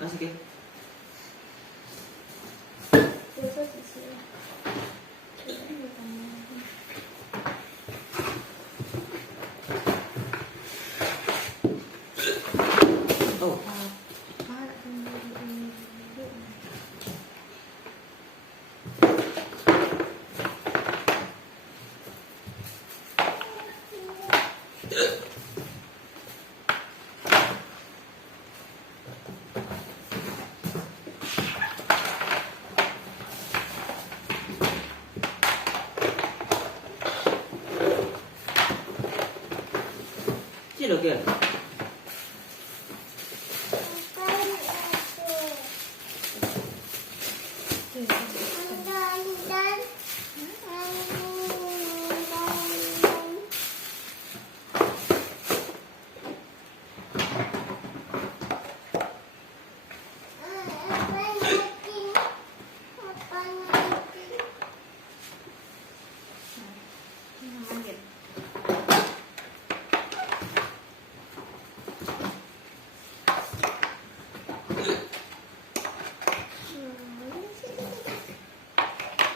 Sige. Oh. Sino kaya?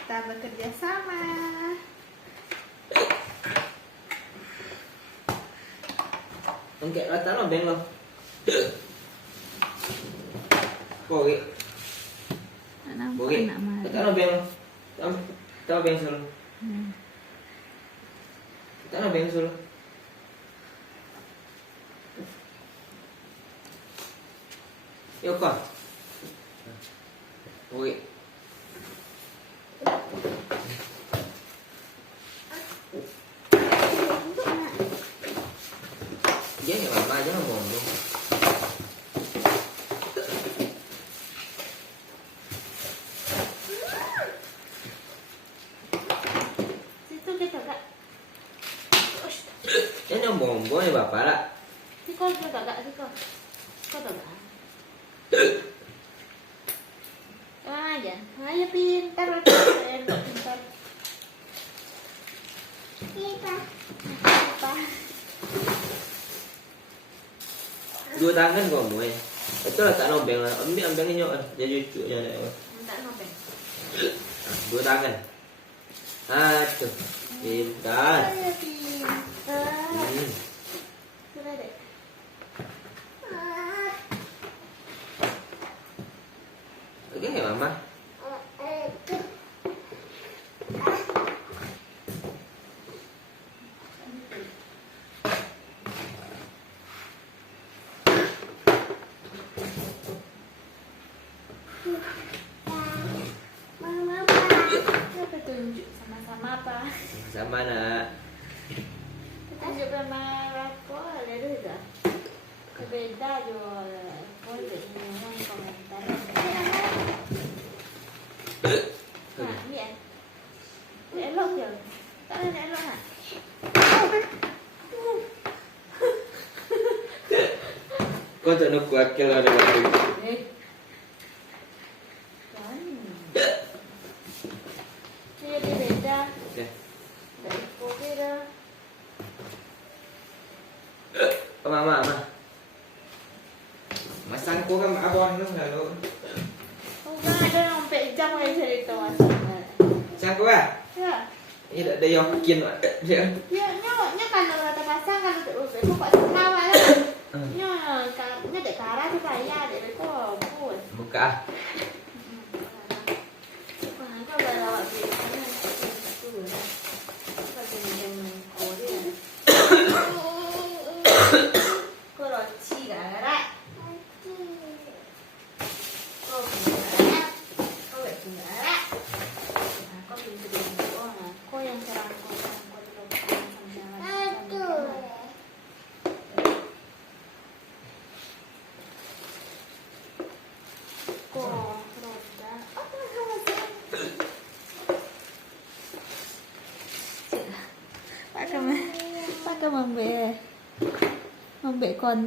Kita bekerja sama. Angkat rata lo beng lo. Bogi. Bogi. Rata lo beng lo. Tahu beng solo. Rata lo beng solo. Yuk kok. Bogi. Dia nggak lama aja ngomong. Situ kita kak. Dia ngomong ya bapak lah. Siko juga kak siko. Siko tuh kak. Aja, ayo pintar, pintar. Kita. Dua tangan kok muai. Itu lah tak nobeng lah. Ambil nyok. Jadi cucunya ada. Tak nobeng. Dua tangan. Aduh. Pintar. Ayo pintar. Sudah deh. Oke ya mama. Mama apa? Petunjuk sama-sama apa? Sama nak. Petunjuk sama Rako ada juga. Beda jo. Boleh ini komentar. Nah, ni eh. Elok je. Tak ada elok nak. Kau tak nak kuat kalau ada waktu. Eh. Kan. Dia beda. Oke. Dari kopi dah. Oh, mama. Masang ko kan abon nung lalu. Bukan ada sampai jam kayak cerita masalah. Sang ko ah. Ya. Ini ada yang bikin. Ya. Ya, nyawanya kalau kata pasang kalau udah kok tak tahu lah. Nya kalau nya dek cara tu saya dek itu pun. Buka. Wah, kau dah lawak di sana tu. Kau jadi yang Korea. Kau roti gara-gara. Kau gara-gara. Kau gara-gara. Kau pintu di sana. Kau yang serang kau di lokasi sama-sama. Pak ke mambe con